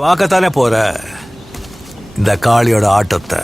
பார்க்கத்தானே போற இந்த காளியோட ஆட்டத்தை.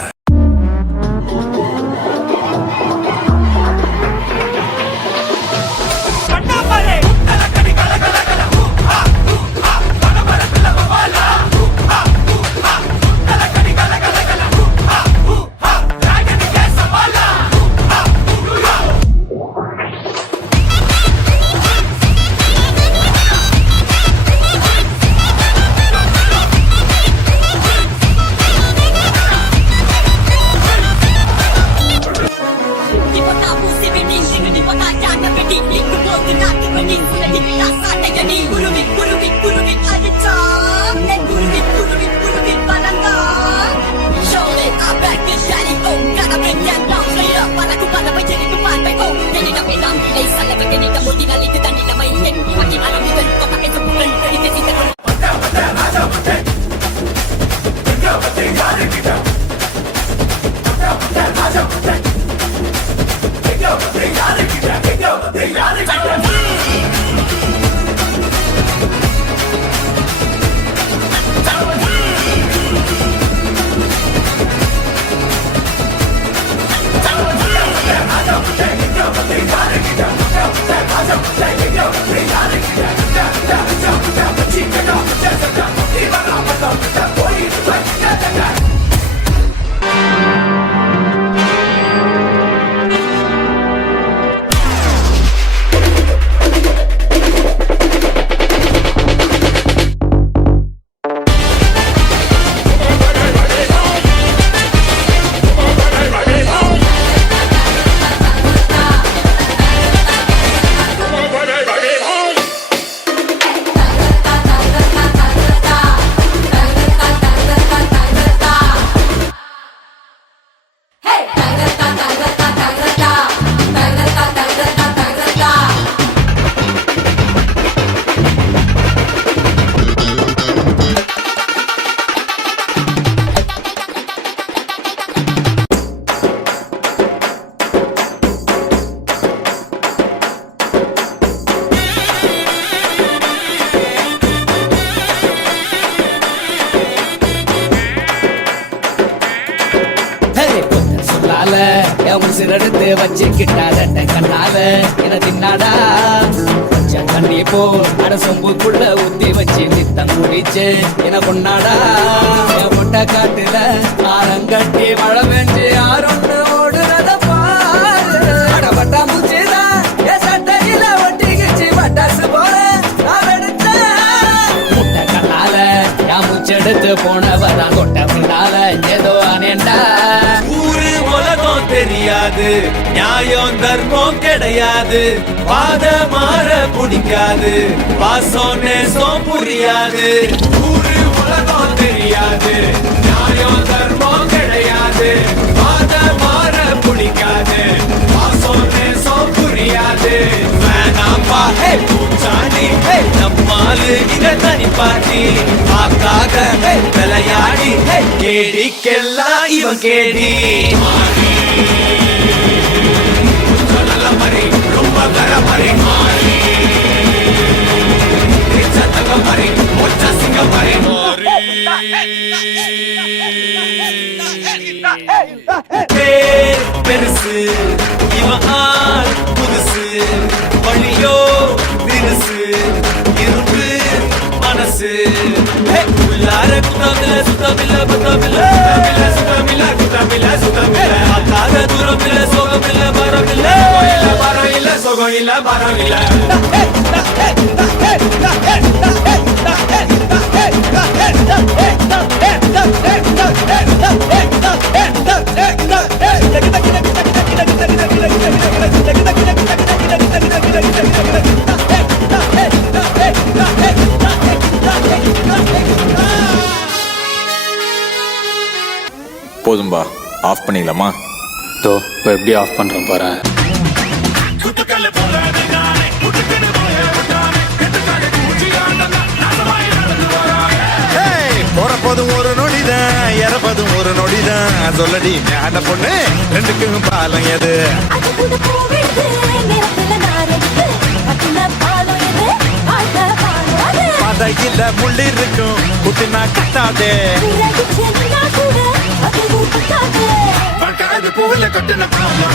சிறடுத்து வச்சுக்கிட்டாத கண்ணால என தின்னாடா கொஞ்சம் தண்ணி போ அட சொம்புக்குள்ள ஊத்தி வச்சு நித்தம் குடிச்சு என கொண்டாடா என் முட்டை காட்டுல ஆரங்கட்டி மழை பெஞ்சு யாரொன்று ஓடுறத பாரு அடப்பட்டா மூச்சுதான் என் சட்டையில ஒட்டிக்கிச்சு பட்டாசு போல நான் எடுத்தேன் முட்டை கண்ணால என் மூச்செடுத்து போனவதான் கொட்ட பின்னால ஏதோ அனேண்டா தெரியாது நியாயம் தர்மம் கிடையாது பாத மாற பிடிக்காது பாசம் நேசம் புரியாது ஊரு உலகம் தெரியாது நியாயம் தர்மம் கிடையாது பாத மாற பிடிக்காது பாசம் நேசம் புரியாது வேணாம்பா பூச்சாண்டி நம்மாலு இங்க தனி பாட்டி ஆக்காக விளையாடி கேடிக்கெல்லாம் இவன் கேடி ரொம்ப கரமரி மாறி சத்தகமரி மொச்ச சிங்கமரி பெருசு இவன் ஆள் புதுசு வழியோ தினுசு இரும்பு மனசு உள்ளார குத்தமில்ல சுத்தமில்ல புத்தமில்ல சுத்தமில்ல குத்தமில்ல சுத்தமில்ல அக்காத தூரம் இல்ல சோகம் இல்ல பரம் இல்ல பரம் இல்ல சோகம் இல்ல பரம் இல்ல போதும்பா, ஆஃப் பண்ணிடலாமா? தோ இப்போ எப்படி ஆஃப் பண்ணுறேன் பாரு. போறப்போதும் ஒரு நொடிதான், இறப்பதும் ஒரு நொடிதான். சொல்லடி ஞான பொண்ணு, ரெண்டுக்கும் பாலம் எது? சதையில முள்ளி இருக்கும் குட்டினா கட்டாதே பூவில கட்டின பாலம்